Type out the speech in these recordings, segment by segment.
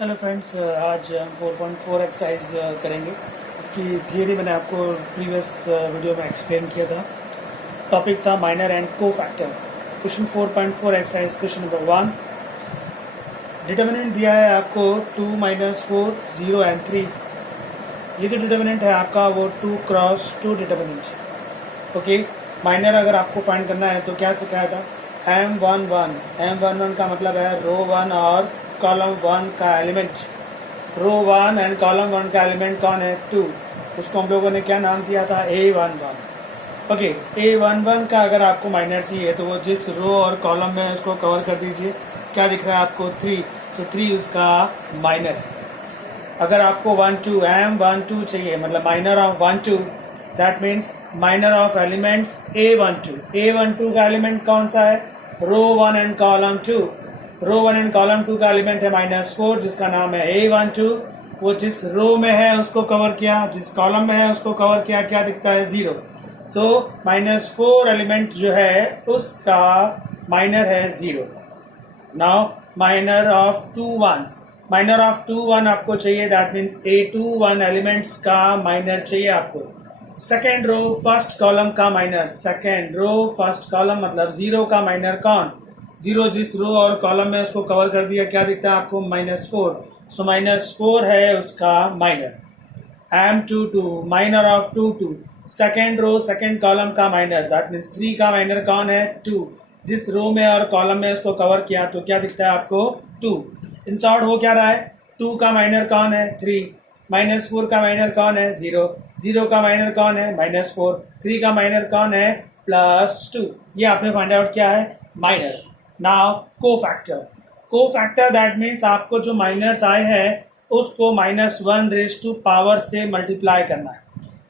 Hello friends, आज हम 4.4 exercise करेंगे। इसकी थियरी मैंने आपको प्रीवियस वीडियो में एक्सप्लेन किया था। टॉपिक था माइनर एंड को factor. Question 4.4 exercise question number 1। Determinant दिया है आपको 2, -4, 0 एंड 3। ये जो डिटर्मिनेंट है आपका वो 2 क्रॉस 2 डिटर्मिनेंट। ओके, माइनर अगर आपको फाइंड करना है तो क्या सिखाया था? M11 का मतलब है रो 1 और कॉलम 1 का एलिमेंट। रो 1 एंड कॉलम 1 का एलिमेंट कौन है? 2। उसको हम लोगों ने क्या नाम दिया था? A11। ओके, A11 का अगर आपको माइनर चाहिए तो वो जिस रो और कॉलम में उसको कवर कर दीजिए। क्या दिख रहा है आपको? 3। सो 3 उसका माइनर है। अगर आपको 1-2 M12 चाहिए, मतलब minor of 1-2, that means minor of elements A12। A12 का एलिमेंट कौन सा है? Row 1 and column 2। Row 1 and column 2 का एलिमेंट है -4, जिसका नाम है A12। वो जिस रो में है उसको कवर किया, जिस कॉलम में है उसको कवर किया। क्या दिखता है? 0। तो -4 एलिमेंट जो है उसका माइनर है 0। Now minor of 2-1, minor of 2-1 आपको चाहिए, दैट मीन्स A21 एलिमेंट्स का माइनर चाहिए आपको। सेकेंड रो फर्स्ट कॉलम का minor, second row first column मतलब 0 का माइनर कौन? 0 जिस रो और कॉलम में उसको कवर कर दिया। क्या दिखता है आपको? -4। सो -4 है उसका minor. M22 minor of 2-2, second row second column का माइनर, दैट मीन्स 3 का माइनर कौन है? 2। जिस रो में और कॉलम में उसको कवर किया तो क्या दिखता है आपको? 2। इन शॉर्ट हो क्या रहा है? 2 का माइनर कौन है? 3। -4 का माइनर कौन है? 0। 0 का माइनर कौन है? -4। 3 का माइनर कौन है? +2। ये आपने फाइंड आउट किया है माइनर। नाउ को फैक्टर। को फैक्टर दैट मीन्स आपको जो माइनर्स आए हैं उसको -1 से मल्टीप्लाई करना है।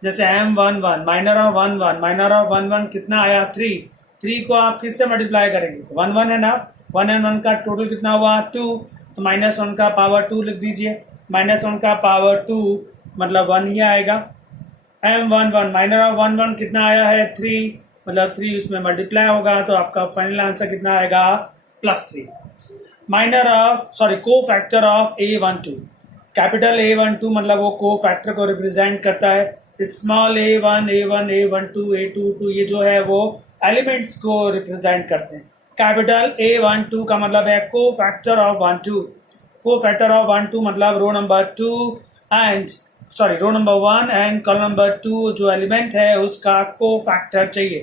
जैसे M11 minor of 11, minor of 11 कितना आया? 3। 3 को आप किससे मल्टीप्लाई करेंगे? 1 1 है ना, 1 एंड 1 का टोटल कितना हुआ? 2। तो -1 का पावर 2 लिख दीजिए। -1 का पावर 2 मतलब 1 ही आएगा। M11 माइनर ऑफ 11 कितना आया है? 3, मतलब 3 उसमें मल्टीप्लाई होगा तो आपका फाइनल आंसर कितना आएगा? +3। माइनर ऑफ को factor of A12, capital A12 मतलब वो को फैक्टर को रिप्रेजेंट करता है। Small A1, A1, A12, A22 ये जो है वो एलिमेंट्स को रिप्रेजेंट करते हैं। कैपिटल A12 का मतलब है को फैक्टर ऑफ 12। को फैक्टर ऑफ 12 मतलब row number 2 and row number 1 and column number 2 जो एलिमेंट है उसका को फैक्टर चाहिए।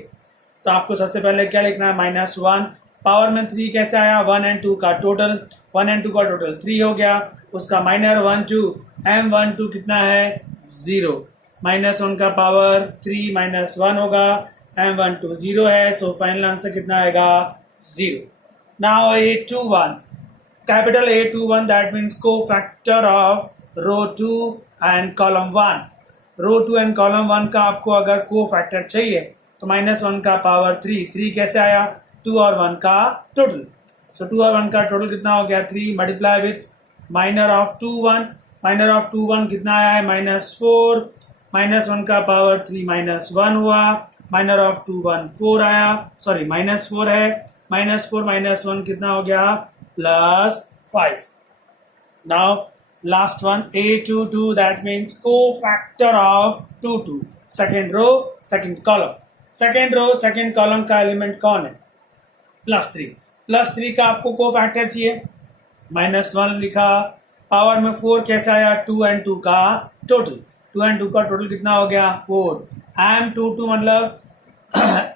तो आपको सबसे पहले क्या लिखना है? -1। पावर में 3 कैसे आया? 1 एंड 2 का टोटल, 1 एंड 2 का टोटल 3 हो गया। उसका माइनर 1 2, M12 कितना है? 0। -1 का पावर 3 -1 होगा, M12 0 है, सो फाइनल आंसर कितना आएगा? 0। Now A21, capital A21 that means cofactor of row 2 and column 1। Row 2 and column 1 का आपको अगर को फैक्टर चाहिए तो -1 का पावर 3, 3 कैसे आया? 2 और 1 का टोटल। सो 2 और 1 का टोटल कितना हो गया? 3 multiply with minor of 2-1, minor of 2-1 कितना आया है? -4। -1 का पावर 3 -1 हुआ, माइनर ऑफ 2-1 4 आया, सॉरी -4 है, -4 -1 कितना हो गया? +5। Now last one A22 that means cofactor of 2-2, second row second column. Second row second column का एलिमेंट कौन है? +3। +3 का आपको को फैक्टर चाहिए, -1 लिखा, पावर में 4 कैसे आया? 2 एंड 2 का टोटल, 2 एंड 2 का टोटल कितना हो गया? 4। M22 मतलब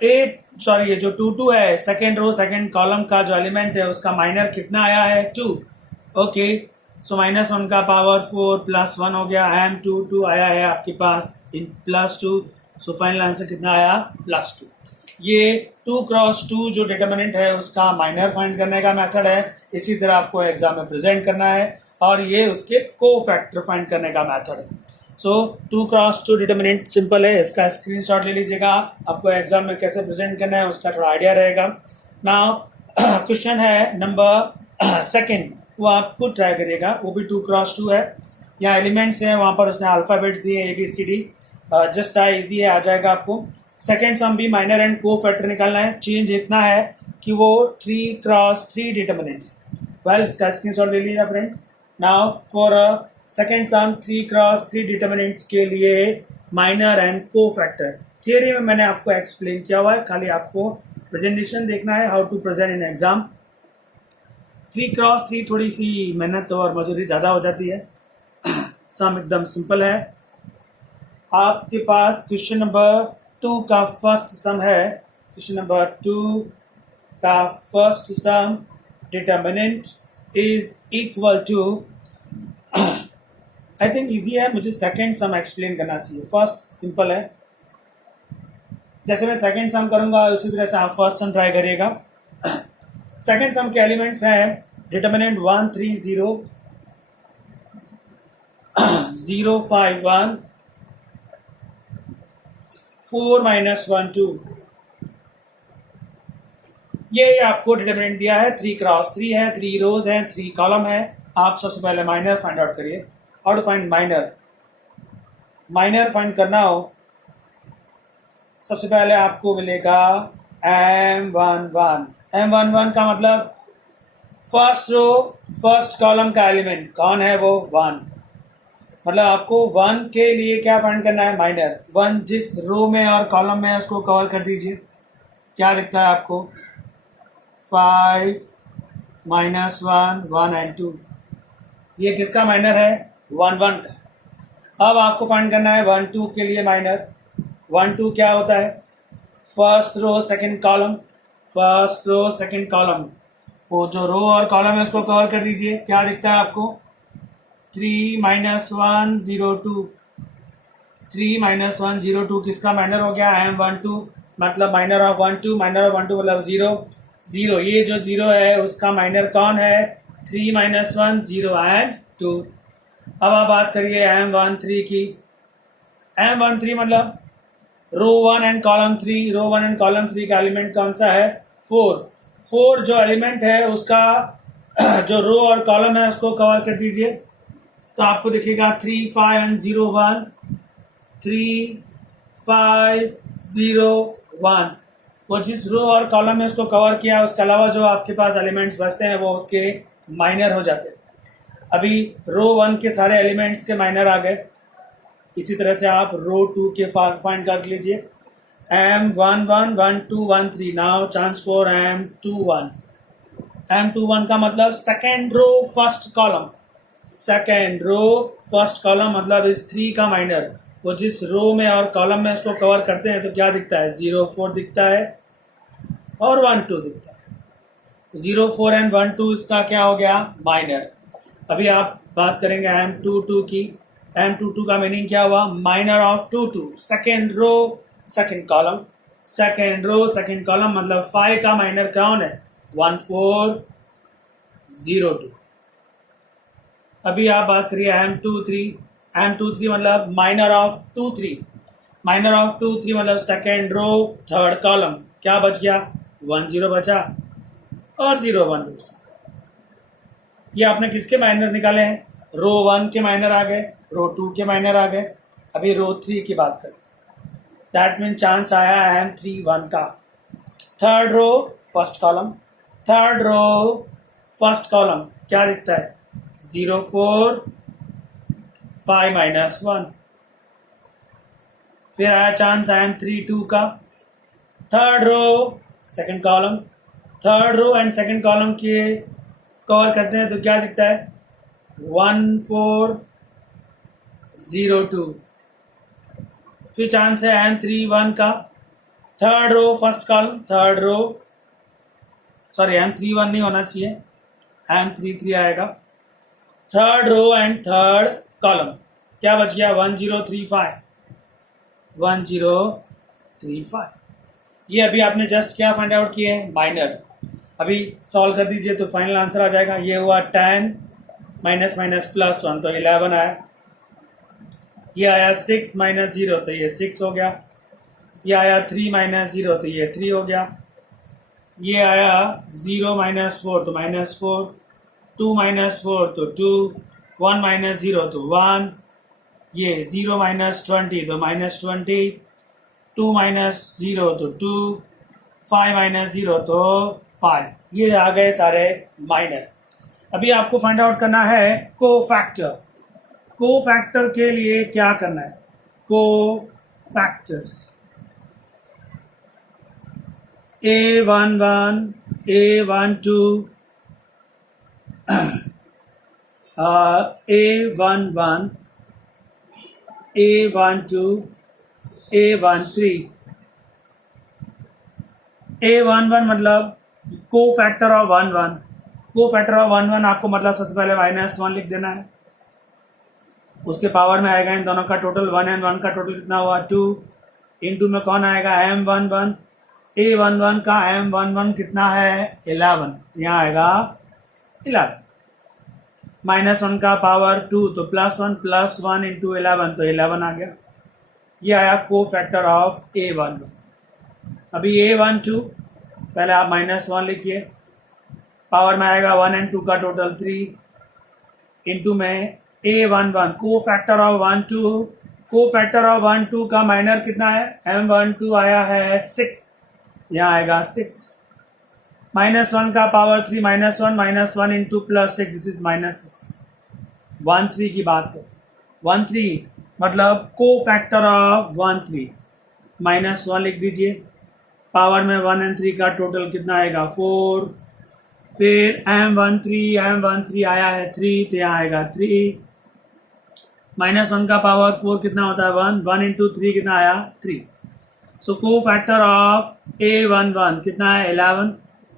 8, ये जो 2 है सेकेंड रो सेकेंड कॉलम का जो एलिमेंट है उसका माइनर कितना आया है? 2। ओके, सो -1 का पावर 4 +1 हो गया, M22 आया है आपके पास इन +2, सो फाइनल आंसर कितना आया? +2। ये 2 क्रॉस 2 जो डिटर्मिनेंट है उसका माइनर फाइंड करने का मेथड है। इसी तरह आपको एग्जाम में प्रेजेंट करना है और ये उसके को फैक्टर फाइंड करने का मेथड है। सो 2 क्रॉस 2 डिटर्मिनेंट सिंपल है, इसका स्क्रीनशॉट ले लीजिएगा। आपको एग्जाम में कैसे प्रेजेंट करना है उसका थोड़ा आइडिया रहेगा। नाउ क्वेश्चन है नंबर सेकेंड, वो आप खुद ट्राई करिएगा, वो भी 2 क्रॉस 2 है। यहाँ एलिमेंट्स हैं, वहाँ पर उसने अल्फाबेट्स दिए ABCD, जस्ट इजी है, आ जाएगा आपको। सेकेंड सम भी माइनर एंड को फैक्टर निकालना है। चेंज इतना है कि वो 3 क्रॉस 3 डिटर्मिनेंट है। वेल, इसका स्क्रीनशॉट ले लीजिएगा friend. Now for a second sum 3 cross 3 determinants के लिए minor and cofactor theory में मैंने आपको एक्सप्लेन किया हुआ है, खाली आपको प्रेजेंटेशन देखना है, how to present in exam. 3 cross 3 थोड़ी सी मेहनत और मजूरी ज़्यादा हो जाती है। सम एकदम सिंपल है। आपके पास क्वेश्चन नंबर 2 का फर्स्ट सम है। क्वेश्चन नंबर 2 का first sum, determinant is equal to, I think easy है, मुझे सेकेंड सम एक्सप्लेन करना चाहिए। फर्स्ट सिंपल है, जैसे मैं सेकेंड सम करूंगा उसी तरह से आप फर्स्ट सम ट्राई करिएगा। सेकेंड सम के एलिमेंट्स हैं डिटर्मिनेंट 1 3 0 0 5 1 4 माइनस 1 2। ये आपको डिटर्मिनेंट दिया है, 3 क्रॉस 3 है, 3 रोज है, 3 कॉलम है। आप सबसे पहले माइनर फाइंड आउट करिए। How to find minor? Minor find करना हो सबसे पहले आपको मिलेगा M11। M11 का मतलब फर्स्ट रो फर्स्ट कॉलम का एलिमेंट कौन है, वो 1। मतलब आपको 1 के लिए क्या फाइंड करना है, माइनर। 1 जिस रो में और कॉलम में है उसको कवर कर दीजिए। क्या दिखता है आपको, 5 माइनस 1 1 एंड 2। ये किसका माइनर है, 1 1 का। अब आपको फाइंड करना है 1 2 के लिए माइनर। 1 2 क्या होता है, first row second column, first row second column. वो जो रो और कॉलम है उसको कवर कर दीजिए। क्या दिखता है आपको, 3 माइनस 1 0 2। 3 माइनस 1 0 2 किसका माइनर हो गया, M12। मतलब माइनर ऑफ 1 2, माइनर ऑफ 1 2 मतलब 0 0। ये जो 0 है उसका माइनर कौन है, 3 माइनस 1 0 एंड 2। अब आप बात करिए M13 की। M13 मतलब row 1 and column 3, row 1 and column 3 का एलिमेंट कौन सा है, 4। 4 जो एलिमेंट है उसका जो रो और कॉलम है उसको कवर कर दीजिए। तो आपको दिखेगा 3 5 एंड 0 1, 3 5 0 1। वो जिस रो और कॉलम में उसको कवर किया, उसके अलावा जो आपके पास एलिमेंट्स बचते हैं वो उसके माइनर हो जाते हैं। अभी रो 1 के सारे एलिमेंट्स के माइनर आ गए। इसी तरह से आप रो 2 के फाइंड कर लीजिए। M11 1 2 1 3। Now chance for M21। M21 का मतलब second row first column, second row first column मतलब इस 3 का माइनर। वो जिस रो में और कॉलम में उसको कवर करते हैं तो क्या दिखता है, 0 4 दिखता है और 1 2 दिखता है। 0 4 एंड 1 2 इसका क्या हो गया, माइनर। अभी आप बात करेंगे M22 की। M22 का मीनिंग क्या हुआ, minor of 2 2। Second row second column, second row second column मतलब 5 का माइनर कौन है, 1 4 0 2। अभी आप बात करिए M23। M23 मतलब माइनर ऑफ 2 3। माइनर ऑफ 2 3 मतलब सेकेंड रो थर्ड कॉलम। क्या बच गया, 1 0 बचा और 0 1 बचा। ये आपने किसके माइनर निकाले हैं, रो 1 के माइनर आ गए, रो 2 के माइनर आ गए। अभी रो 3 की बात करें, दैट मीन चांस आया M31 का। Third row first column, third row first column क्या दिखता है, 0 4 5 माइनस 1। फिर आया चांस M32 का, third row second column, third row and second column के कवर करते हैं तो क्या दिखता है, 1 4 0 2। फिर चांस है M31 का, third row first column, third row sorry M31 नहीं होना चाहिए, M33 आएगा। Third row and third column क्या बच गया, 1 0 3 5 1 0 3 5। ये अभी आपने जस्ट क्या फाइंड आउट किए, माइनर। अभी सॉल्व कर दीजिए तो फाइनल आंसर आ जाएगा। ये हुआ 10 माइनस माइनस प्लस 1 तो 11 आया। ये आया 6 माइनस 0 तो ये 6 हो गया। ये आया 3 माइनस 0 तो ये 3 हो गया। ये आया 0 माइनस 4 तो माइनस 4, 2 माइनस 4 तो 2, 1 माइनस 0 तो 1, ये 0 माइनस 20 तो माइनस 20, 2 माइनस 0 तो 2, 5 माइनस 0 तो 5। ये आ गए सारे माइनर। अभी आपको फाइंड आउट करना है कोफैक्टर। कोफैक्टर के लिए क्या करना है? Cofactors A11 A12 A11 A12 A13 A11 मतलब कोफैक्टर ऑफ 11। कोफैक्टर ऑफ 11 आपको मतलब सबसे पहले -1 लिख देना है, उसके पावर में आएगा इन दोनों का टोटल 1 एंड 1 का टोटल कितना हुआ 2। इनटू में कौन आएगा M11। A11 का M11 कितना है 11, यहाँ आएगा 11। -1 का पावर 2 तो +1 +1 इंटू 11 तो 11 आ गया। ये आया कोफैक्टर ऑफ A11। अभी A12 पहले आप -1 लिखिए, पावर में आएगा 1 एंड 2 का टोटल 3 इंटू में A11 cofactor of 12। Cofactor of 12 का माइनर कितना है M12 आया है 6, यहाँ आएगा 6। -1 का पावर 3 -1 इंटू +6 दिस इज -6। 13 की बात करें 13 मतलब कोफैक्टर ऑफ 13 -1 लिख दीजिए, पावर में 1 एंड 3 का टोटल कितना आएगा 4। फिर M13 आया है 3 तो यहाँ आएगा 3। -1 का पावर 4 कितना होता है 1 इंटू 3 कितना आया 3। सो कोफैक्टर ऑफ A11 कितना है 11।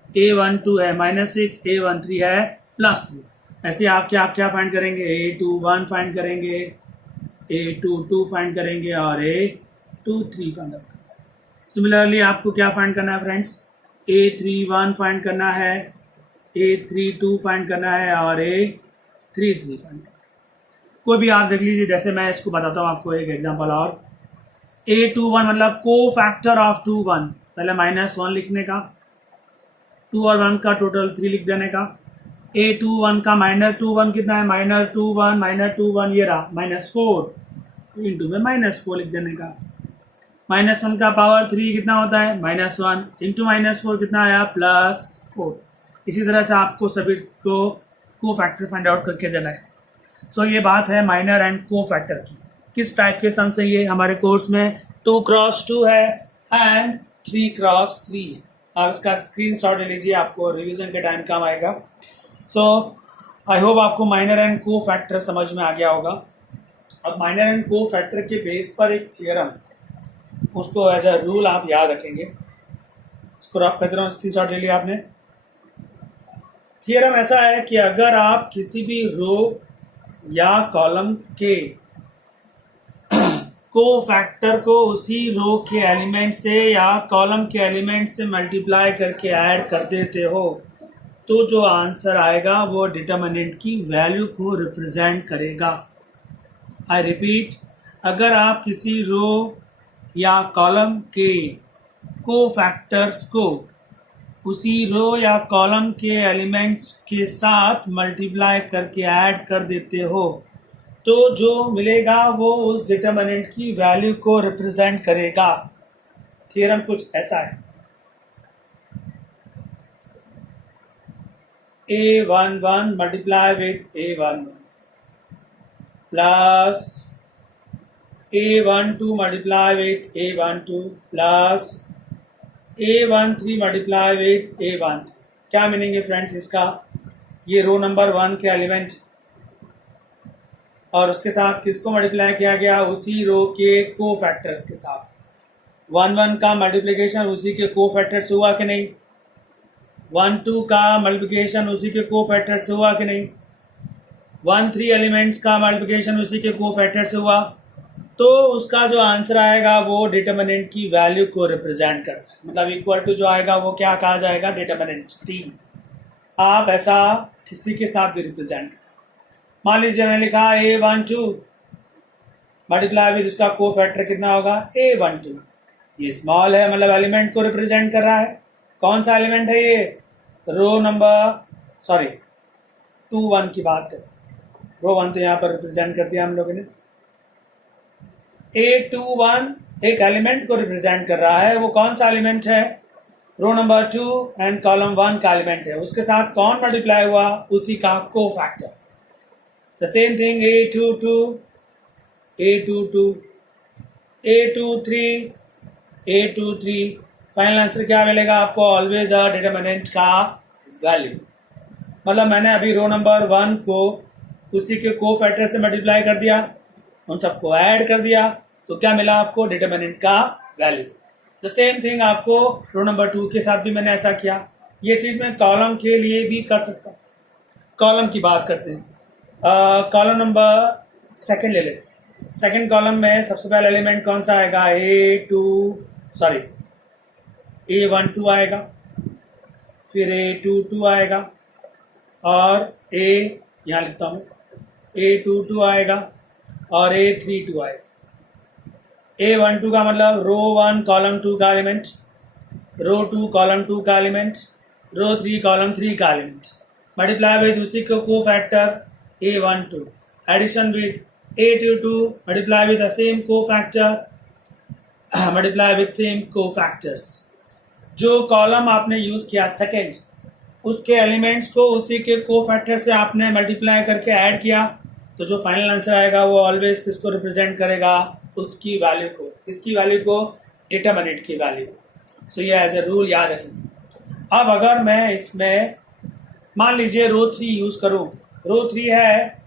A12 है -6, A13 है +3। ऐसे आप क्या फाइंड करेंगे A21 फाइंड करेंगे, A22 फाइंड करेंगे और A23 फाइंड करेंगे। सिमिलरली आपको क्या फाइंड करना है फ्रेंड्स, A31 फाइंड करना है, A32 फाइंड करना है और A33 फाइंड करना है। कोई भी आप देख लीजिए, जैसे मैं इसको बताता हूँ आपको एक एग्जांपल और। A21 मतलब कोफैक्टर ऑफ 21, पहले -1 लिखने का, 2 और 1 का टोटल 3 लिख देने का। A21 का -21 कितना है -21 ये रहा -4 इंटू में -4 लिख देने का। -1 का पावर 3 कितना होता है -1 इंटू -4 कितना आया +4। इसी तरह से आपको सभी को कोफैक्टर फाइंड आउट करके देना है। सो ये बात है माइनर एंड कोफैक्टर की। किस टाइप के सम से ये हमारे कोर्स में 2x2 है एंड 3x3 है। आप इसका स्क्रीनशॉट ले लीजिए, आपको रिवीजन के टाइम काम आएगा। सो आई होप आपको माइनर एंड कोफैक्टर समझ में आ गया होगा। अब माइनर एंड कोफैक्टर के बेस पर एक थियरम, उसको एज अ रूल आप याद रखेंगे। इसको रफ कर दे रहा हूँ, स्क्रीनशॉट ले लिया आपने। थियरम ऐसा है कि अगर आप किसी भी रो या कॉलम के कोफैक्टर को उसी रो के एलिमेंट से या कॉलम के एलिमेंट से मल्टीप्लाई करके ऐड कर देते हो, तो जो आंसर आएगा वो डिटर्मिनेंट की वैल्यू को रिप्रेजेंट करेगा। आई रिपीट, अगर आप किसी रो या कॉलम के कोफैक्टर्स को उसी रो या कॉलम के एलिमेंट्स के साथ मल्टीप्लाई करके ऐड कर देते हो, तो जो मिलेगा वो उस डिटर्मिनेंट की वैल्यू को रिप्रेजेंट करेगा। थ्योरम कुछ ऐसा है, A11 multiply with A11 plus A12 multiply with A12 plus A13 multiply with A13। क्या मीनिंग है फ्रेंड्स इसका? ये रो नंबर 1 के एलिमेंट और उसके साथ किसको मल्टीप्लाई किया गया? उसी रो के कोफैक्टर्स के साथ। 1 का मल्टीप्लिकेशन उसी के कोफैक्टर्स हुआ कि नहीं? 1 का मल्टीप्लिकेशन उसी के कोफैक्टर्स हुआ कि नहीं? 1 एलिमेंट्स का मल्टीप्लिकेशन उसी के कोफैक्टर्स हुआ, तो उसका जो आंसर आएगा वो डिटर्मिनेंट की वैल्यू को रिप्रेजेंट करता है। मतलब इक्वल टू जो आएगा वो क्या कहा जाएगा? Determinant T. आप ऐसा किसी के साथ भी रिप्रेजेंट करते। मान लीजिए मैंने लिखा A12 मल्टीप्लाई विद उसका कोफैक्टर कितना होगा? A12। ये स्मॉल है, मतलब एलिमेंट को रिप्रेजेंट कर रहा है। कौन सा एलिमेंट है ये? रो नंबर 1 की बात करते हैं। रो 1 तो यहाँ पर रिप्रेजेंट कर दिया हम लोगों ने। A21 एक एलिमेंट को रिप्रेजेंट कर रहा है। वो कौन सा एलिमेंट है? रो नंबर 2 एंड कॉलम 1 का एलिमेंट है, उसके साथ कौन मल्टीप्लाई हुआ, उसी का को factor. The same thing A22, A22, A23, A23, final answer क्या मिलेगा आपको, ऑलवेज अ डिटरमिनेंट का वैल्यू। मतलब मैंने अभी रो नंबर 1 को उसी के को फैक्टर से मल्टीप्लाई कर दिया, उन सबको ऐड कर दिया, तो क्या मिला आपको, डिटरमिनेंट का वैल्यू। द सेम थिंग आपको रो नंबर 2 के साथ भी मैंने ऐसा किया। ये चीज़ मैं कॉलम के लिए भी कर सकता हूँ। कॉलम की बात करते हैं, कॉलम नंबर सेकंड ले लेते हैं। सेकंड कॉलम में सबसे पहला एलिमेंट कौन सा आएगा, A12 आएगा, फिर A22 आएगा, और यहाँ लिखता हूँ A22 आएगा, और A32 आएगा। A12 का मतलब रो 1 कॉलम 2 का एलिमेंट, रो 2 कॉलम 2 का एलिमेंट, रो 3 कॉलम 3 का एलिमेंट, मल्टीप्लाई विद उसी cofactor A12, addition with A22, multiply with the same cofactor, multiply with same cofactors. जो कॉलम आपने यूज किया सेकंड, उसके एलिमेंट्स को उसी के को फैक्टर से आपने मल्टीप्लाई करके ऐड किया, तो जो फाइनल आंसर आएगा वो ऑलवेज किसको रिप्रेजेंट करेगा, उसकी वैल्यू को, इसकी वैल्यू को, डिटरमिनेंट की वैल्यू। सो ये एज ए रूल याद रखें। अब अगर मैं इसमें मान लीजिए रो 3 यूज करूं, रो 3 है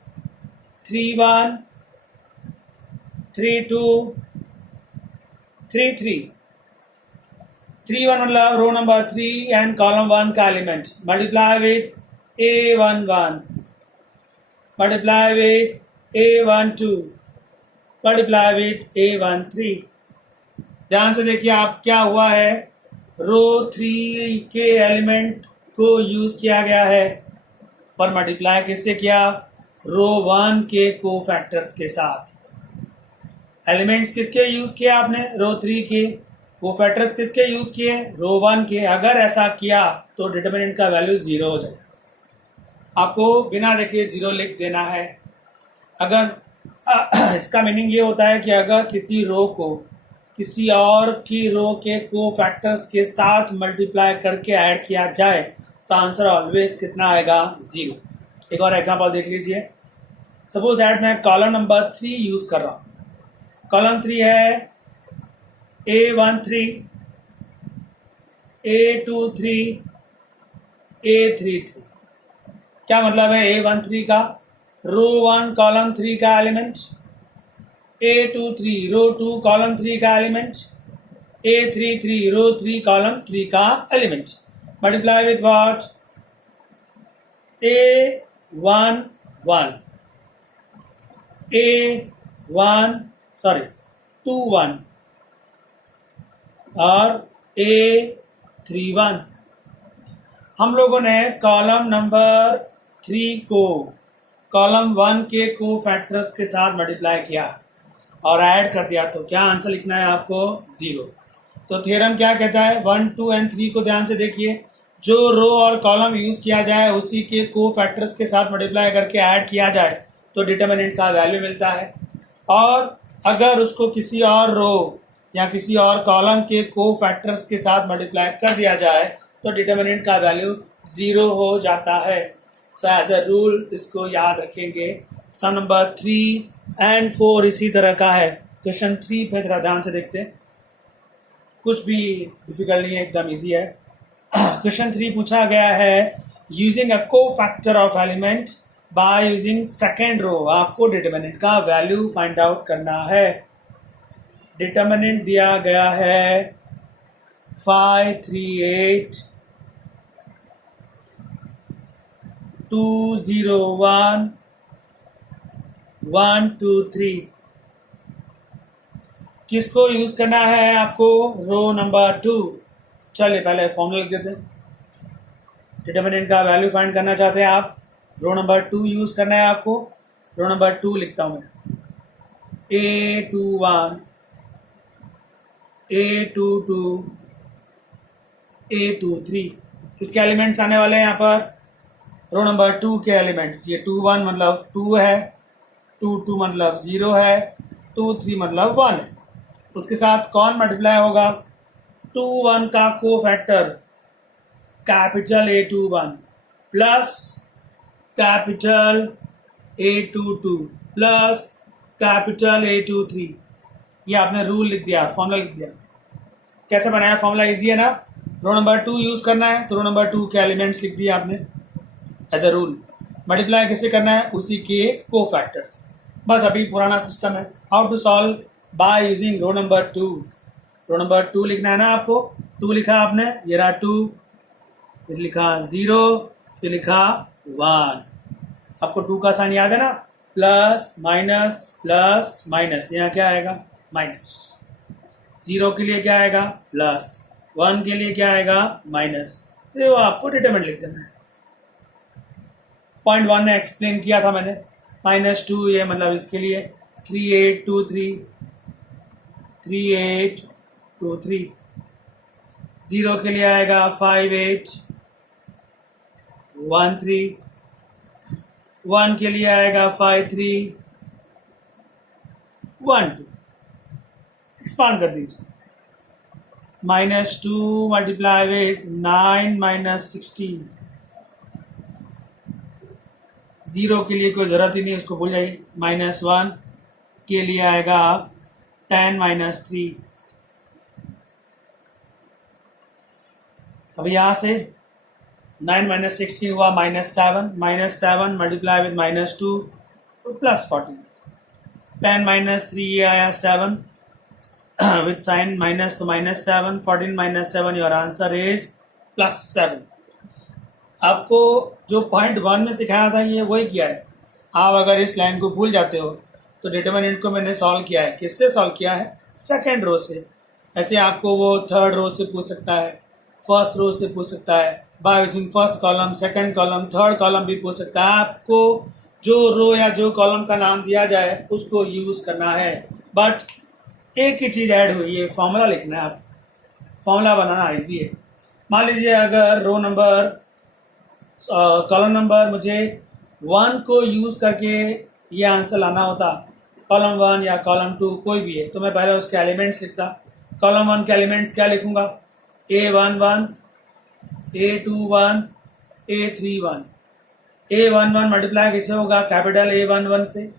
31, 32, 33, 31 मतलब रो नंबर 3 एंड कॉलम 1 का element, multiply with A11, multiply with A12, multiply with A13। ध्यान से देखिए आप क्या हुआ है, रो 3 के एलिमेंट को यूज किया गया है, पर मल्टीप्लाई किससे किया, रो 1 के को फैक्टर्स के साथ। एलिमेंट्स किसके यूज किए आपने, रो 3 के, को फैक्टर्स किसके यूज किए, रो 1 के। अगर ऐसा किया तो डिटरमिनेंट का वैल्यू 0 हो जाएगा। आपको बिना देखे 0 लिख देना है। अगर इसका मीनिंग ये होता है कि अगर किसी रो को किसी और की रो के को फैक्टर्स के साथ मल्टीप्लाई करके ऐड किया जाए तो आंसर ऑलवेज कितना आएगा, 0। एक और एग्जांपल देख लीजिए। सपोज दैट मैं कॉलम नंबर 3 यूज कर रहा हूँ। कॉलम 3 है A13, A23, A33। क्या मतलब है A13 का, रो 1 कॉलम 3 का एलिमेंट, A23 रो 2 कॉलम 3 का एलिमेंट, A33 रो 3 कॉलम 3 का element, multiply with what, A11, A21 और A31। हम लोगों ने कॉलम नंबर 3 को कॉलम 1 के को फैक्टर्स के साथ मल्टीप्लाई किया और ऐड कर दिया, तो क्या आंसर लिखना है आपको, 0। तो थ्योरम क्या कहता है, 1, 2 एंड 3 को ध्यान से देखिए। जो रो और कॉलम यूज किया जाए उसी के को फैक्टर्स के साथ मल्टीप्लाई करके ऐड किया जाए तो डिटरमिनेंट का वैल्यू मिलता है। और अगर उसको किसी और रो या किसी और कॉलम के को फैक्टर्स के साथ मल्टीप्लाई कर दिया जाए तो डिटरमिनेंट का वैल्यू 0 हो जाता है। सो एज अ रूल इसको याद रखेंगे। सम नंबर 3 एंड 4 इसी तरह का है। क्वेश्चन 3 पे जरा ध्यान से देखते हैं, कुछ भी डिफिकल्ट नहीं है, एकदम इजी है। क्वेश्चन 3 पूछा गया है, using a cofactor of element by using second row. आपको डिटरमिनेंट का वैल्यू फाइंड आउट करना है। डिटरमिनेंट दिया गया है 5, 3, 8, 2, 0, 1, 1, 2, 3। किसको यूज करना है आपको, रो नंबर 2। चलिए पहले फॉर्मूला लिख देते हैं। डिटरमिनेंट का वैल्यू फाइंड करना चाहते हैं आप, रो नंबर 2 यूज करना है आपको। रो नंबर 2 लिखता हूं मैं, A21, A22, A23। किसके एलिमेंट्स आने वाले हैं यहाँ पर, रो नंबर 2 के एलिमेंट्स। ये 21 मतलब 2 है, 22 मतलब 0 है, 23 मतलब 1 है। उसके साथ कौन मल्टीप्लाई होगा, A21 का cofactor capital A21 plus capital A22 plus capital A23, ये आपने रूल लिख दिया, फॉर्मूला लिख दिया। कैसे बनाया फॉर्मूला? इजी है ना। रो नंबर 2 यूज करना है, तो रो नंबर 2 के एलिमेंट्स लिख दिए आपने एज अ रूल। मल्टीप्लाई कैसे करना है? उसी के कोफैक्टर्स। बस अभी पुराना सिस्टम है। How to solve? By using row number 2। Row number 2 लिखना है ना आपको। 2 लिखा आपने, ये रहा 2, फिर लिखा 0, फिर लिखा 1। आपको 2 का साइन याद है ना? प्लस माइनस, यहाँ क्या आएगा? माइनस। 0 के लिए क्या आएगा? प्लस। 1 के लिए क्या आएगा? माइनस। तो आपको डिटरमिनेंट लिख देना है। पॉइंट 1 में एक्सप्लेन किया था मैंने। -2 ये मतलब इसके लिए 3823। 0 के लिए आएगा 5813। 1 के लिए आएगा 5312। एक्सपांड कर दीजिए। -2 मल्टीप्लाई विथ 9 - 16। 0 के लिए कोई ज़रूरत ही नहीं, उसको भूल जाइए। -1 के लिए आएगा 10 - 3। अब यहाँ से 9 - 16 हुआ -7। -7 मल्टीप्लाई विथ -2 तो +14। 10 - 3 ये आया 7 विथ साइन माइनस, तो -7। 14 - 7 योर आंसर इज +7। आपको जो पॉइंट 1 में सिखाया था ये वही किया है। आप अगर इस लाइन को भूल जाते हो तो डिटरमिनेंट को मैंने सॉल्व किया है। किससे सॉल्व किया है? सेकेंड रो से। ऐसे आपको वो थर्ड रो से पूछ सकता है, फर्स्ट रो से पूछ सकता है, by using first column, second column, third column भी पूछ सकता है। आपको जो रो या जो कॉलम का नाम दिया जाए उसको यूज करना है। बट एक ही चीज ऐड हुई है, फॉर्मूला लिखना है। आप फॉर्मूला बनाना इजी है। मान लीजिए अगर रो नंबर कॉलम नंबर मुझे 1 को यूज करके ये आंसर लाना होता, कॉलम 1 या कॉलम 2 कोई भी है, तो मैं पहले उसके एलिमेंट्स लिखता। कॉलम 1 के एलिमेंट्स क्या लिखूंगा? A11, A21, A31। A11 multiply किससे होगा? कैपिटल A11 से।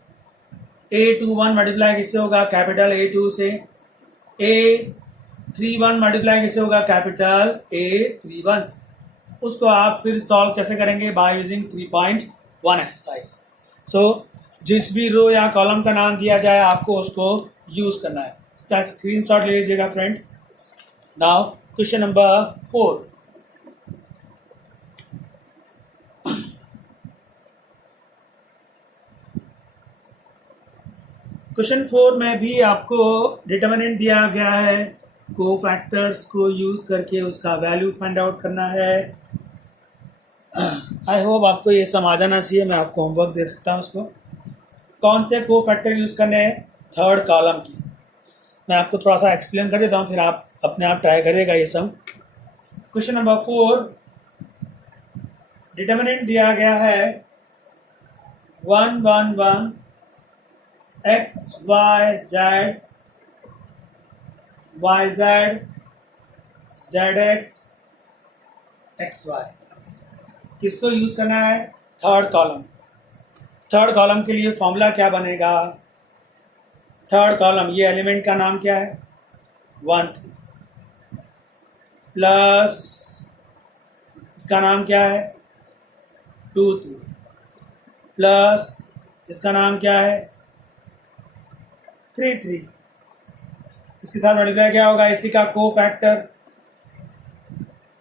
A21 मल्टीप्लाई किससे होगा? कैपिटल A2 से। A31 मल्टीप्लाई किससे होगा? कैपिटल A31 से। उसको आप फिर सॉल्व कैसे करेंगे? By using 3.1 exercise. सो जिस भी रो या कॉलम का नाम दिया जाए आपको उसको यूज करना है। इसका स्क्रीनशॉट ले लीजिएगा friend. Now question number 4। Question 4 में भी आपको डिटरमिनेंट दिया गया है, कोफैक्टर्स को यूज करके उसका वैल्यू फाइंड आउट करना है। आई होप आपको ये समझ आना चाहिए। मैं आपको होमवर्क दे सकता हूँ उसको। कौन से कोफैक्टर यूज करने हैं? थर्ड कॉलम की। मैं आपको थोड़ा सा एक्सप्लेन कर देता हूँ, फिर आप अपने आप ट्राई करिएगा ये सब। क्वेश्चन नंबर 4 डिटरमिनेंट दिया गया है 1 1 1 x y z y z z x x y। किसको यूज करना है? Third column. थर्ड कॉलम के लिए फॉर्मूला क्या बनेगा? थर्ड कॉलम, ये एलिमेंट का नाम क्या है? 1 3 प्लस इसका नाम क्या है? 2 3 प्लस इसका नाम क्या है? 3 3। इसके साथ मल्टीप्लाई क्या होगा? इसी का कोफैक्टर।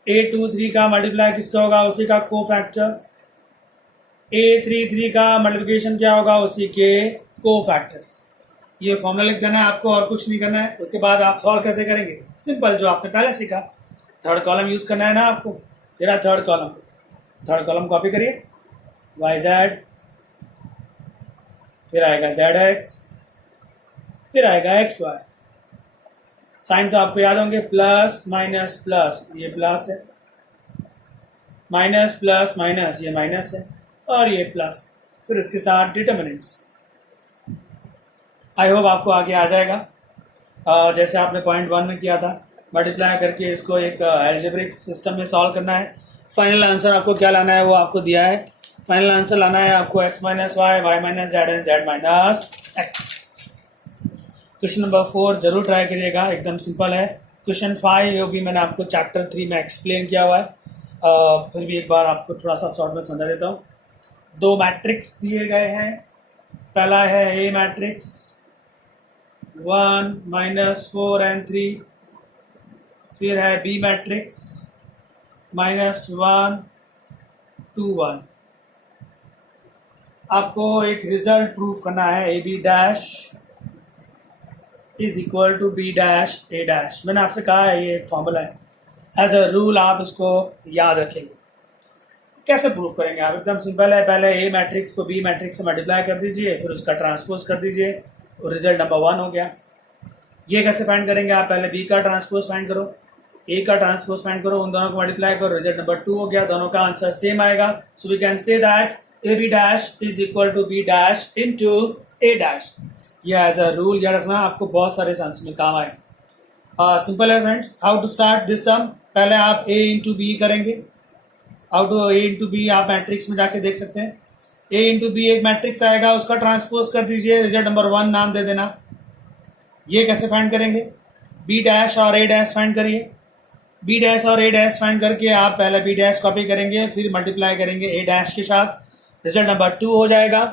A23 का मल्टीप्लाई किसका होगा? उसी का कोफैक्टर। A33 का मल्टीप्लिकेशन क्या होगा? उसी के कोफैक्टर्स। ये फॉर्मूला लिख देना है आपको और कुछ नहीं करना है। उसके बाद आप सॉल्व कैसे करेंगे? सिंपल, जो आपने पहले सीखा। थर्ड कॉलम यूज करना है ना आपको। तेरा third column, third column copy करिए। YZ, फिर आएगा ZX, फिर आएगा XY। साइन तो आपको याद होंगे, प्लस माइनस प्लस, ये प्लस है, माइनस प्लस माइनस, ये माइनस है, और ये प्लस। फिर इसके साथ डिटरमिनेंट्स। आई होप आपको आगे आ जाएगा जैसे आपने पॉइंट 1 में किया था। मल्टीप्लाई करके इसको एक एल्जेब्रिक सिस्टम में सॉल्व करना है। फाइनल आंसर आपको क्या लाना है वो आपको दिया है। फाइनल आंसर लाना है आपको x minus y, y minus z and z minus x. Question number 4 जरूर ट्राई करिएगा, एकदम सिंपल है। क्वेश्चन 5 ये भी मैंने आपको चैप्टर 3 में एक्सप्लेन किया हुआ है, फिर भी एक बार आपको थोड़ा सा शॉर्ट में समझा देता हूँ। दो मैट्रिक्स दिए गए हैं, पहला है ए मैट्रिक्स 1 -4 and 3, फिर है बी मैट्रिक्स -1 2 1। आपको एक रिजल्ट प्रूफ करना है, A B dash is equal to B dash A dash. मैंने आपसे कहा है ये एक फॉर्मूला है, एज अ रूल आप इसको याद रखेंगे। कैसे प्रूफ करेंगे आप? एकदम सिंपल है, पहले ए मैट्रिक्स को बी मैट्रिक्स से मल्टीप्लाई कर दीजिए, फिर उसका ट्रांसपोज कर दीजिए और रिजल्ट नंबर 1 हो गया। ये कैसे फाइंड करेंगे आप? पहले बी का ट्रांसपोज फाइंड करो, ए का ट्रांसपोज फाइंड करो, उन दोनों को मल्टीप्लाई करो, रिजल्ट नंबर 2 हो गया। दोनों का आंसर सेम आएगा, so we can say that A B dash is equal to B dash into A dash. ये एज अ रूल याद रखना, आपको बहुत सारे सेंस में काम आएगा। सिंपल है friends. How to start this sum? पहले आप ए इंटू बी करेंगे। How to A into B? आप मैट्रिक्स में जाके देख सकते हैं। ए इंटू बी एक मैट्रिक्स आएगा, उसका ट्रांसपोज कर दीजिए, रिजल्ट नंबर 1 नाम दे देना। ये कैसे फाइंड करेंगे? बी डैश और ए डैश फाइंड करिए। बी डैश और ए डैश फाइंड करके आप पहले बी डैश कॉपी करेंगे, फिर मल्टीप्लाई करेंगे ए डैश के साथ, रिजल्ट नंबर 2 हो जाएगा।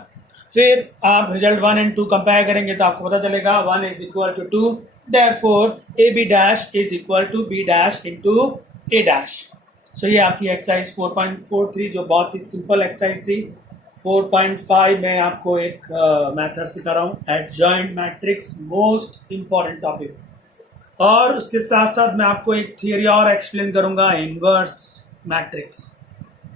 फिर आप रिजल्ट 1 and 2 कंपेयर करेंगे तो आपको पता चलेगा 1 is equal to 2, therefore A B dash is equal to B dash into A dash. So ये आपकी एक्सरसाइज 4.43 जो बहुत ही सिंपल एक्सरसाइज थी। 4.5 में आपको एक मेथड सिखा रहा हूँ, adjoint matrix, most important topic. और उसके साथ साथ मैं आपको एक थियरी और एक्सप्लेन करूंगा, इनवर्स मैट्रिक्स।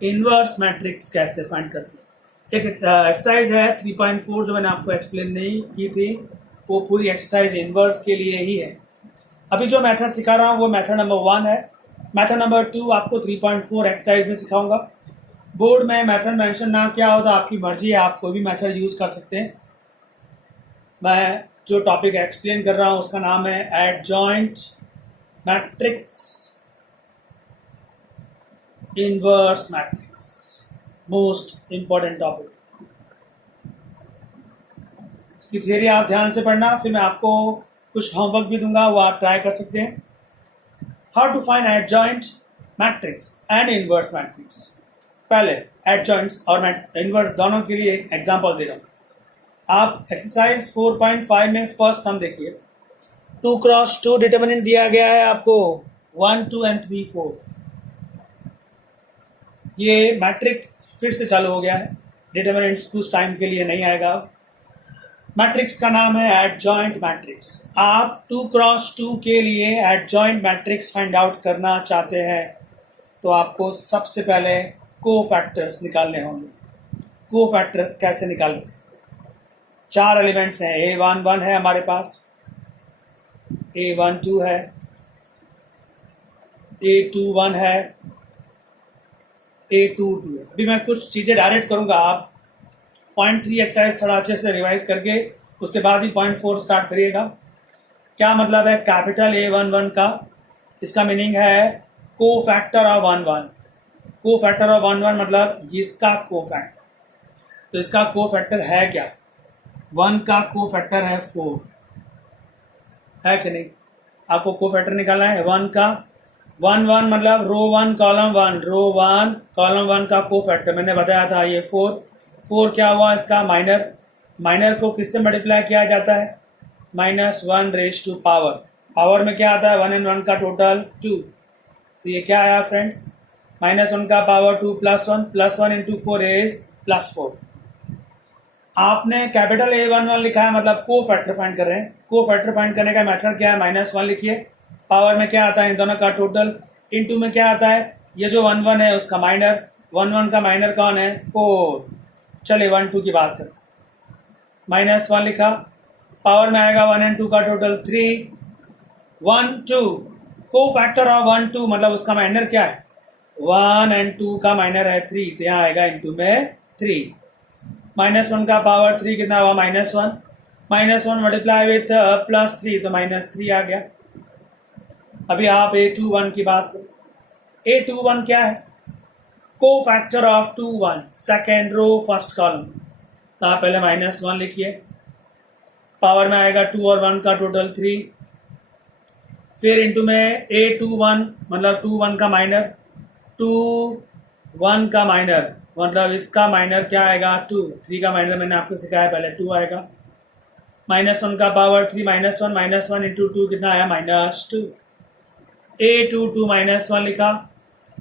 इनवर्स मैट्रिक्स कैसे फाइंड करते हैं। एक एक्सरसाइज है 3.4 जो मैंने आपको एक्सप्लेन नहीं की थी, वो पूरी एक्सरसाइज इनवर्स के लिए ही है। अभी जो मेथड सिखा रहा हूँ वो मेथड नंबर 1 है। मेथड नंबर 2 आपको 3.4 एक्सरसाइज में सिखाऊंगा। बोर्ड में मेथड मेंशन ना किया हो तो आपकी मर्जी है, आप कोई भी मेथड यूज कर सकते हैं। मैं जो टॉपिक एक्सप्लेन कर रहा हूं उसका नाम है adjoint matrix, inverse matrix, most important topic. इसकी थियरी आप ध्यान से पढ़ना, फिर मैं आपको कुछ होमवर्क भी दूंगा, वो आप ट्राई कर सकते हैं। How to find adjoint matrix and inverse matrix. पहले एडजॉइंट्स और इनवर्स दोनों के लिए एक एग्जांपल दे रहा हूं। आप एक्सरसाइज 4.5 में फर्स्ट सम देखिए। 2x2 डिटरमिनेंट दिया गया है आपको 1 2 and 3 4। ये मैट्रिक्स फिर से चालू हो गया है, डिटरमिनेंट्स कुछ टाइम के लिए नहीं आएगा। मैट्रिक्स का नाम है एडजॉइंट मैट्रिक्स। आप 2x2 के लिए एडजॉइंट मैट्रिक्स फाइंड आउट करना चाहते हैं तो आपको सबसे पहले कोफैक्टर्स निकालने होंगे। कोफैक्टर्स कैसे निकालते हैं? 4 एलिमेंट्स हैं, A11 है हमारे पास, A12 है, A21 है, A22 है। अभी मैं कुछ चीजें डायरेक्ट करूंगा, आप 0.3 एक्सरसाइज थोड़ा अच्छे से रिवाइज करके उसके बाद ही 0.4 स्टार्ट करिएगा। क्या मतलब है कैपिटल A11 का? इसका मीनिंग है को फैक्टर ऑफ 11। को फैक्टर ऑफ 11 मतलब इसका को फैक्टर। तो इसका को फैक्टर है क्या? 1 का को फैक्टर है 4, है कि नहीं? आपको को फैक्टर निकालना है 1 का। 1 1 मतलब रो 1 कॉलम 1, रो 1 कॉलम 1 का को फैक्टर मैंने बताया था ये 4। 4 क्या हुआ इसका? माइनर। माइनर को किससे मल्टीप्लाई किया जाता है? -1 रेज टू पावर। पावर में क्या आता है? 1 and 1 का टोटल 2। तो ये क्या आया फ्रेंड्स? -1 का पावर 2 + 1 into 4 is +4। आपने कैपिटल A11 लिखा है मतलब को फैक्टर फाइंड कर रहे हैं। को फैक्टर फाइंड करने का मेथड क्या है? -1 लिखिए, पावर में क्या आता है? इन दोनों का टोटल, इनटू में क्या आता है? ये जो 1 1 है उसका माइनर। 1 1 का माइनर कौन है? 4। चलिए 1 2 की बात करते हैं। -1 लिखा, पावर में आएगा 1 and 2 का टोटल 3। 1 2 को फैक्टर ऑफ 1 2 मतलब उसका माइनर क्या है? 1 and 2 का माइनर है 3, तो यहाँ आएगा इनटू में 3। -1 का पावर 3 कितना हुआ? -1 मल्टीप्लाई विथ +3 तो -3 आ गया। अभी आप A21 की बात करें, A21 क्या है? Cofactor of 21, second row first column. तो आप पहले -1 लिखिए, पावर में आएगा 2 और 1 का टोटल 3, फिर इंटू में A21 मतलब 21 का माइनर, 21 का माइनर मतलब इसका माइनर क्या आएगा 2, 3 का माइनर मैंने आपको सिखाया पहले 2 आएगा, -1 का पावर 3 -1 इंटू 2 कितना आया -2, A22 -1 लिखा,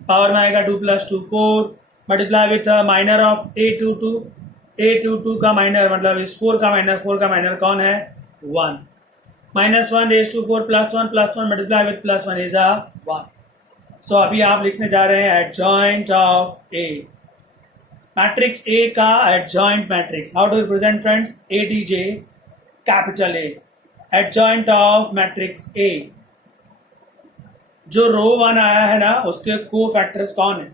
पावर में आएगा 2 + 2 4, multiply with minor of A22 का माइनर मतलब इस 4 का माइनर कौन है 1, -1 raised to 4 +1 multiply with +1 is 1। So अभी आप लिखने जा रहे हैं adjoint of A, matrix A का adjoint matrix. How to represent friends? ADJ capital A, adjoint of matrix A. जो रो 1 आया है ना उसके को फैक्टर्स कौन है?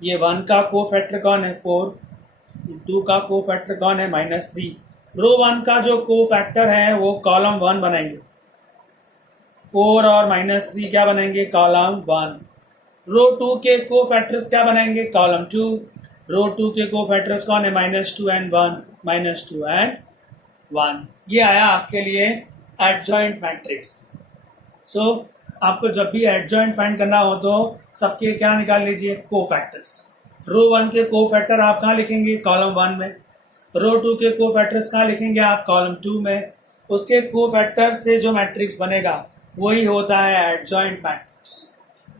ये 1 का को फैक्टर कौन है 4, 2 का को फैक्टर कौन है -3। रो 1 का जो को फैक्टर है वो कॉलम 1 बनाएंगे, 4 और -3 क्या बनाएंगे कॉलम 1। रो 2 के को फैक्टर्स क्या बनाएंगे कॉलम 2। रो 2 के को फैक्टर्स कौन है -2 एंड 1, -2 एंड 1। ये आया आपके लिए एडजॉइंट मैट्रिक्स। सो आपको जब भी एडजॉइंट फाइंड करना हो तो सबके क्या निकाल लीजिए को फैक्टर्स। रो 1 के को फैक्टर आप कहाँ लिखेंगे कॉलम 1 में, रो 2 के को फैक्टर्स कहाँ लिखेंगे आप कॉलम 2 में। उसके को फैक्टर से जो मैट्रिक्स बनेगा वही होता है एडजॉइंट मैट्रिक्स।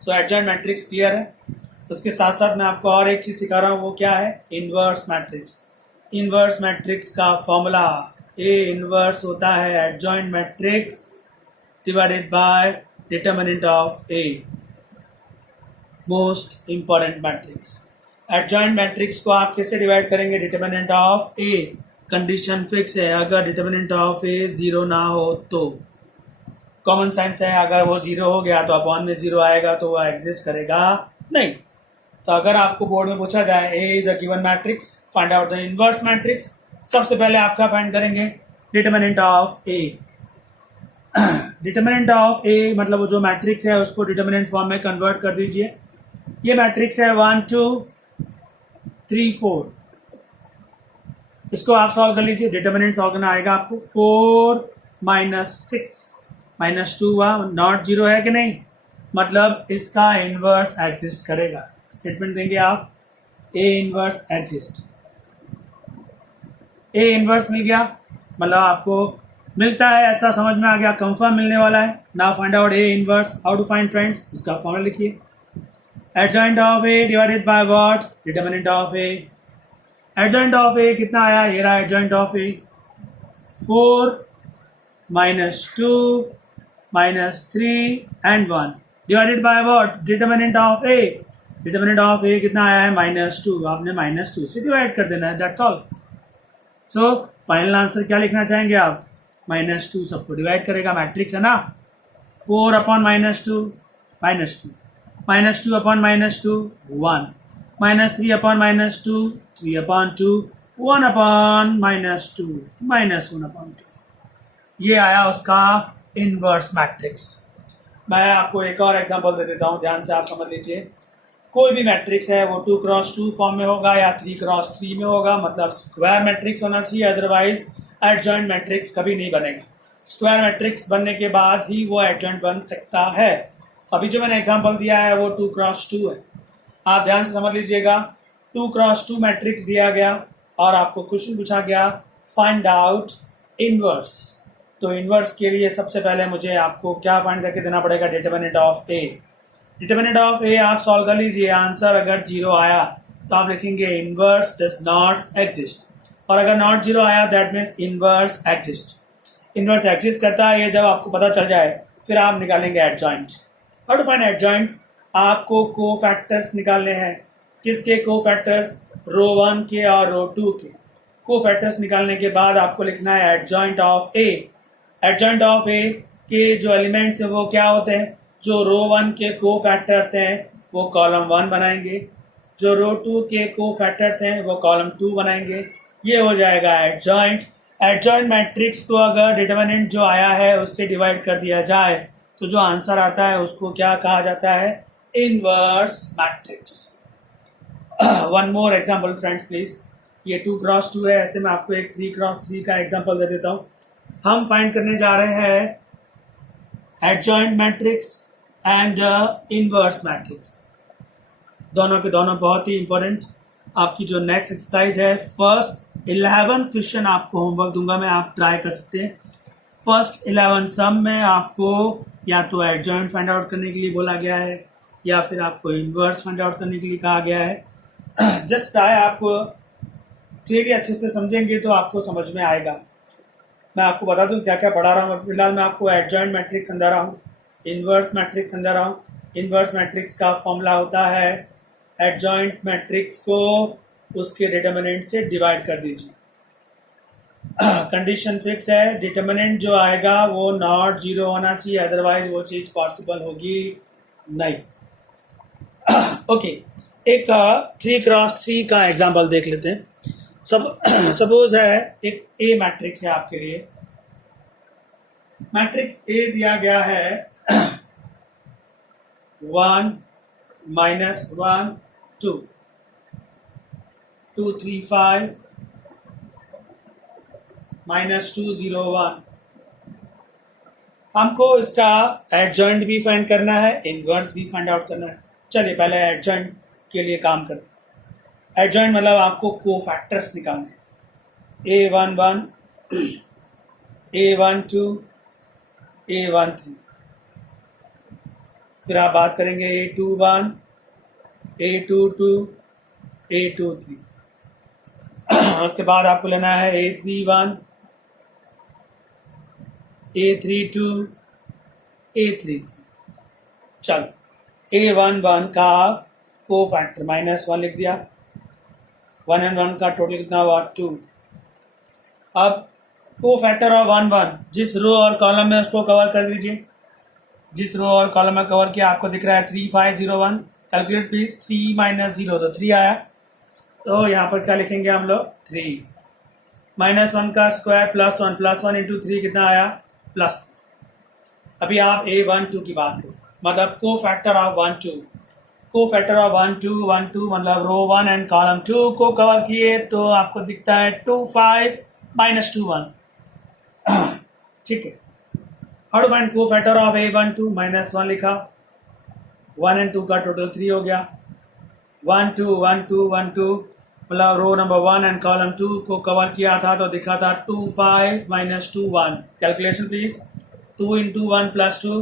सो एडजॉइंट मैट्रिक्स क्लियर है। उसके साथ साथ मैं आपको और एक चीज सिखा रहा हूँ, वो क्या है इनवर्स मैट्रिक्स। इनवर्स मैट्रिक्स का फॉर्मूला ए इनवर्स होता है adjoint matrix divided by determinant of A, most important matrix. Adjoint matrix को आप कैसे डिवाइड करेंगे? Determinant of A, condition fix है, अगर डिटर्मिनेंट ऑफ ए 0 ना हो तो। कॉमन सेंस है, अगर वो 0 हो गया तो अपॉन में 0 आएगा तो वो एग्जिस्ट करेगा नहीं। तो अगर आपको बोर्ड में पूछा जाए A is a given matrix, find out the inverse matrix, सबसे पहले आप क्या फाइंड करेंगे? Determinant of A. Determinant of A मतलब वो जो मैट्रिक्स है उसको डिटर्मिनेंट फॉर्म में कन्वर्ट कर दीजिए। ये मैट्रिक्स है 1 2 3 4, इसको आप सॉल्व कर लीजिए। डिटर्मिनेंट सॉल्व करना आएगा आपको 4 -6 -2 हुआ, नॉट 0 है कि नहीं, मतलब इसका इनवर्स एग्जिस्ट करेगा। स्टेटमेंट देंगे आप A inverse exist. A inverse मिल गया मतलब आपको मिलता है ऐसा समझ में आ गया, कंफर्म मिलने वाला है। Now find out A inverse. How to find friends? इसका फॉर्मूला लिखिए, adjoint of A divided by what? Determinant of A. Adjoint of A कितना आया? ये रहा adjoint of A 4 -2 -3 and 1 divided by what? Determinant of A. Determinant of A कितना आया है -2, आपने -2 से डिवाइड कर देना है, that's all. So final answer क्या लिखना चाहेंगे आप? -2 सबको डिवाइड करेगा, मैट्रिक्स है ना। 4 upon -2 -2, -2 upon -2 1, -3 upon -2 3 upon 2, 1 upon -2 -1 upon 2। ये आया उसका इनवर्स मैट्रिक्स। मैं आपको एक और एग्जांपल दे देता हूँ, ध्यान से आप समझ लीजिए। कोई भी मैट्रिक्स है वो 2 क्रॉस 2 फॉर्म में होगा या 3 क्रॉस 3 में होगा, मतलब स्क्वायर मैट्रिक्स होना चाहिए, अदरवाइज एडजॉइंट मैट्रिक्स कभी नहीं बनेगा। स्क्वायर मैट्रिक्स बनने के बाद ही वो एडजॉइंट बन सकता है। अभी जो मैंने एग्जांपल दिया है वो 2 क्रॉस 2 है, आप ध्यान से समझ लीजिएगा। 2 क्रॉस 2 मैट्रिक्स दिया गया और आपको क्वेश्चन पूछा गया फाइंड आउट इनवर्स। तो इनवर्स के लिए सबसे पहले मुझे आपको क्या फाइंड करके देना पड़ेगा? Determinant of A. Determinant of A आप सॉल्व कर लीजिए। आंसर अगर 0 आया तो आप लिखेंगे इनवर्स डज नॉट एग्जिस्ट, और अगर नॉट 0 आया that means inverse exist. Inverse exist करता है ये जब आपको पता चल जाए, फिर आप निकालेंगे adjoint. How to find adjoint? आपको को फैक्टर्स निकालने हैं। किसके को फैक्टर्स? रो 1 के और रो 2 के को फैक्टर्स निकालने के बाद आपको लिखना है adjoint of A. Adjoint of A के जो एलिमेंट्स हैं वो क्या होते हैं? जो रो 1 के को फैक्टर्स हैं वो कॉलम 1 बनाएंगे, जो रो 2 के को फैक्टर्स हैं वो कॉलम 2 बनाएंगे। ये हो जाएगा एडजॉइंट। एडजॉइंट मैट्रिक्स को अगर डिटर्मिनेंट जो आया है उससे डिवाइड कर दिया जाए तो जो आंसर आता है उसको क्या कहा जाता है? Inverse matrix. One more example friends please. ये 2x2 है, ऐसे मैं आपको एक 3x3 का एग्जाम्पल दे देता हूँ। हम फाइंड करने जा रहे हैं adjoint matrix and inverse matrix. दोनों के दोनों बहुत ही इंपॉर्टेंट। आपकी जो नेक्स्ट एक्सरसाइज है, फर्स्ट 11 क्वेश्चन आपको होमवर्क दूंगा मैं, आप ट्राई कर सकते हैं। फर्स्ट 11 सम में आपको या तो एडजॉइंट फाइंड आउट करने के लिए बोला गया है या फिर आपको इनवर्स फाइंड आउट करने के लिए कहा गया है। जस्ट ट्राई, आप थियरी अच्छे से समझेंगे तो आपको समझ में आएगा। मैं आपको बता दूं क्या क्या पढ़ा रहा हूँ। फिलहाल मैं आपको एडजॉइंट मैट्रिक्स समझा रहा हूँ, इनवर्स मैट्रिक्स समझा रहा हूँ। इनवर्स मैट्रिक्स का फॉर्मूला होता है एडजॉइंट मैट्रिक्स को उसके डिटर्मिनेंट से डिवाइड कर दीजिए। कंडीशन फिक्स है, डिटर्मिनेंट जो आएगा वो नॉट जीरो होना चाहिए, अदरवाइज वो चीज पॉसिबल होगी नहीं। ओके, एक 3x3 का एग्जांपल देख लेते हैं। सपोज है एक ए मैट्रिक्स है आपके लिए। मैट्रिक्स ए दिया गया है 1 -1 2 2 3 5 -2 0 1। हमको इसका एडजॉइंट भी फाइंड करना है, इनवर्स भी फाइंड आउट करना है। चलिए पहले एडजॉइंट के लिए काम करते हैं। एडजॉइंट मतलब आपको कोफैक्टर्स निकालने हैं। A11 A12 A13। फिर आप बात करेंगे A21 A22 A23। उसके बाद आपको लेना है A31 A32 A33। चलो A11 का कोफैक्टर -1 लिख दिया। 1 और 1 का टोटल कितना हुआ? 2। अब कोफैक्टर ऑफ 1 1 जिस रो और कॉलम में उसको कवर कर दीजिए। जिस रो और कॉलम में कवर किया आपको दिख रहा है 3 5 0 1। Calculate please. 3 - 0 तो 3 आया, तो यहाँ पर क्या लिखेंगे हम लोग? 3 -1 का स्क्वायर +1 +1 इंटू 3 कितना आया? +3। अभी आप A12 की बात करें, मतलब कोफैक्टर ऑफ 1 2। कोफैक्टर ऑफ 1 2 1 2 मतलब रो 1 एंड कॉलम 2 को कवर किए तो आपको दिखता है 2 5 -2 1। ठीक है। How to find cofactor of A12? -1 लिखा, 1 और 2 का टोटल 3 हो गया। 1 2 1 2 1 2 मतलब रो नंबर 1 एंड कॉलम 2 को कवर किया था तो दिखा था 2 5 -2 1। Calculation please. 2 into 1 +2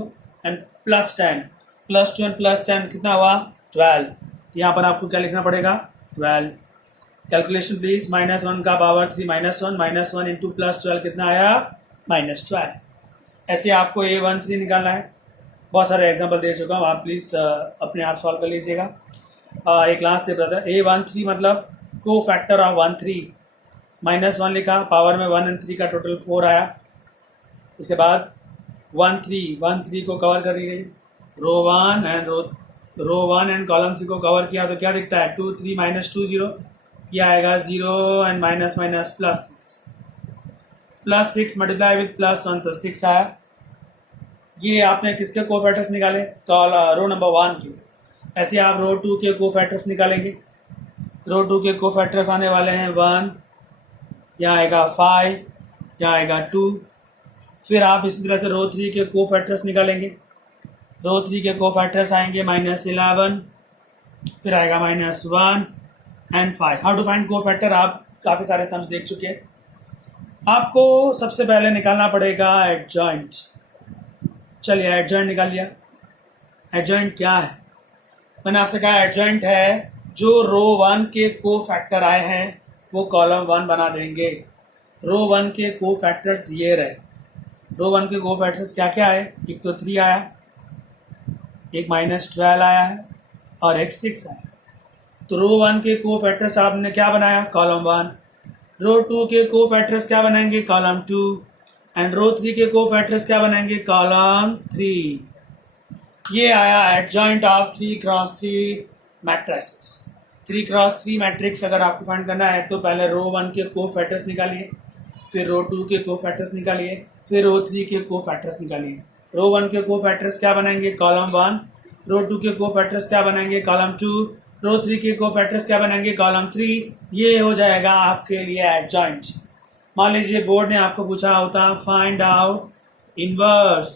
and +10 +2 and +10 कितना हुआ? 12। यहाँ पर आपको क्या लिखना पड़ेगा? 12। Calculation please. -1 का पावर 3 -1 -1 इंटू +12 कितना आया? -12। ऐसे आपको A13 निकालना है। बहुत सारे एग्जांपल दे चुका हूँ, आप प्लीज अपने आप सॉल्व कर लीजिएगा। एक लास्ट दे ब्रदर। A13 मतलब कोफैक्टर ऑफ 1 3। -1 लिखा, पावर में 1 और 3 का टोटल 4 आया। उसके बाद 1 3 को कवर कर रही है रो 1 एंड कॉलम 3 को कवर किया तो क्या दिखता है? 2 3 -2 0। ये आएगा 0 एंड माइनस +6 मल्टीप्लाई विथ +1 तो 6 आया। ये आपने किसके कोफैक्टर्स निकाले? रो नंबर 1 के। ऐसे आप रो 2 के कोफैक्टर्स निकालेंगे। रो 2 के कोफैक्टर्स आने वाले हैं 1, यहाँ आएगा 5, यहाँ आएगा 2। फिर आप इसी तरह से रो 3 के कोफैक्टर्स निकालेंगे। रो 3 के कोफैक्टर्स आएंगे -11, फिर आएगा -1 and 5। How to find cofactor? आप काफ़ी सारे सम्स देख चुके हैं। आपको सबसे पहले निकालना पड़ेगा एडजॉइंट। चलिए एडजॉइंट निकाल लिया। एडजॉइंट क्या है? मैंने आपसे कहा एडजॉइंट है जो रो 1 के कोफैक्टर आए हैं वो कॉलम 1 बना देंगे। रो 1 के कोफैक्टर्स ये रहे। रो 1 के कोफैक्टर्स क्या क्या आए? एक तो 3 आया, एक -12 आया है और एक 6 आया। तो रो 1 के कोफैक्टर्स आपने क्या बनाया? कॉलम 1। रो 2 के कोफैक्टर्स क्या बनाएंगे? कॉलम 2। एंड रो 3 के कोफैक्टर्स क्या बनाएंगे? कॉलम 3। ये आया adjoint of 3x3 matrix. 3x3 matrix अगर आपको फाइंड करना है तो पहले रो 1 के कोफैक्टर्स निकालिए, फिर रो 2 के कोफैक्टर्स निकालिए, फिर रो 3 के कोफैक्टर्स निकालिए। रो 1 के कोफैक्टर्स क्या बनेंगे, कॉलम 1, रो 2 के कोफैक्टर्स क्या बनेंगे, कॉलम 2, रो 3 के कोफैक्टर्स क्या बनेंगे, कॉलम 3। ये हो जाएगा आपके लिए एडजॉइंट। मान लीजिए बोर्ड ने आपको पूछा होता फाइंड आउट इनवर्स,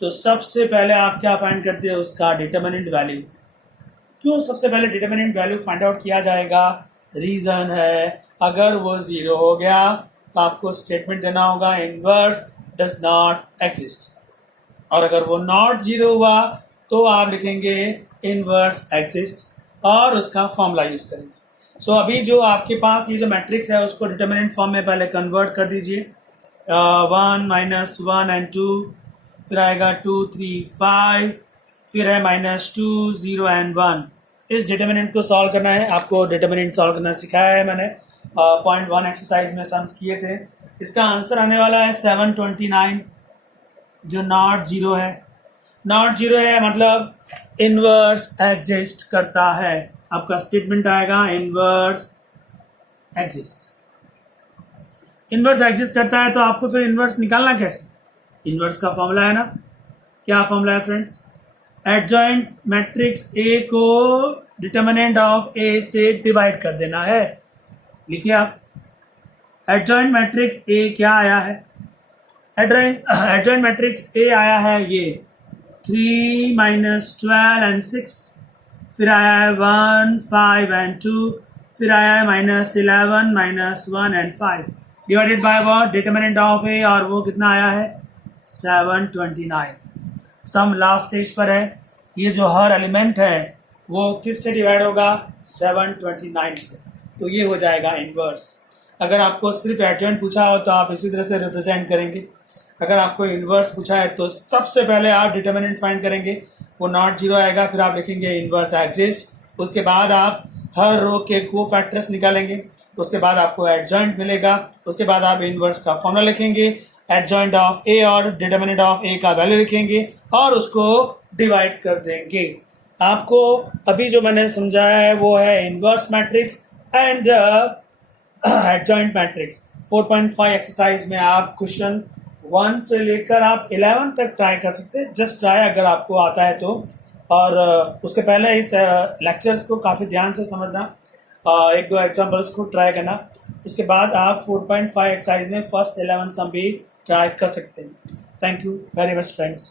तो सबसे पहले आप क्या फाइंड करते हैं, उसका डिटरमिनेंट वैल्यू। क्यों सबसे पहले डिटरमिनेंट वैल्यू फाइंड आउट किया जाएगा, रीजन है अगर वो 0 हो गया तो आपको स्टेटमेंट देना होगा इनवर्स डज नॉट एग्जिस्ट, और अगर वो नॉट 0 हुआ तो आप लिखेंगे इनवर्स एग्जिस्ट और उसका फॉर्मूला यूज करेंगे। सो अभी जो आपके पास ये जो मैट्रिक्स है उसको डिटरमिनेंट फॉर्म में पहले कन्वर्ट कर दीजिए, 1 -1 and 2, फिर आएगा 2 3 5, फिर है -2 0 and 1। इस डिटरमिनेंट को सॉल्व करना है, आपको डिटरमिनेंट सॉल्व करना सिखाया है मैंने, पॉइंट 1 एक्सरसाइज में सम्स किए थे। इसका आंसर आने वाला है 729, जो नॉट 0 है। नॉट 0 है मतलब इनवर्स एग्जिस्ट करता है, आपका स्टेटमेंट आएगा इनवर्स एग्जिस्ट। इनवर्स एग्जिस्ट करता है तो आपको फिर इनवर्स निकालना कैसे, इनवर्स का फॉर्मूला है ना, क्या फॉर्मूला है फ्रेंड्स, एडजॉइंट मैट्रिक्स ए को डिटरमिनेंट ऑफ ए से डिवाइड कर देना है। लिखिए आप, एडजॉइंट मैट्रिक्स ए क्या आया है, एडजॉइंट मैट्रिक्स ए आया है ये 3 -12 and 6, फिर आया है 1 5 and 2, फिर आया है -11 -1 and 5 divided by what, determinant of A, और वो कितना आया है 729। सम लास्ट स्टेज पर है, ये जो हर एलिमेंट है वो किससे डिवाइड होगा, 729 से, तो ये हो जाएगा इनवर्स। अगर आपको सिर्फ एडजॉइंट पूछा हो तो आप इसी तरह से रिप्रेजेंट करेंगे, अगर आपको इनवर्स पूछा है तो सबसे पहले आप डिटरमिनेंट फाइंड करेंगे, वो नॉट 0 आएगा, फिर आप लिखेंगे इनवर्स एग्जिस्ट, उसके बाद आप हर रो के कोफैक्टर्स निकालेंगे, उसके बाद आपको एडजॉइंट मिलेगा, उसके बाद आप इनवर्स का फॉर्मूला लिखेंगे, एडजॉइंट ऑफ ए और डिटरमिनेंट ऑफ ए का वैल्यू लिखेंगे और उसको डिवाइड कर देंगे। आपको अभी जो मैंने समझाया है वो है inverse matrix and adjoint matrix. 4.5 exercise में आप क्वेश्चन 1 से लेकर आप 11 तक ट्राई कर सकते हैं, जस्ट ट्राई अगर आपको आता है तो, और उसके पहले इस लेक्चर्स को काफ़ी ध्यान से समझना, 1-2 एग्जाम्पल्स को ट्राई करना, उसके बाद आप 4.5 एक्सरसाइज में फर्स्ट 11 सम भी ट्राई कर सकते हैं। Thank you very much friends.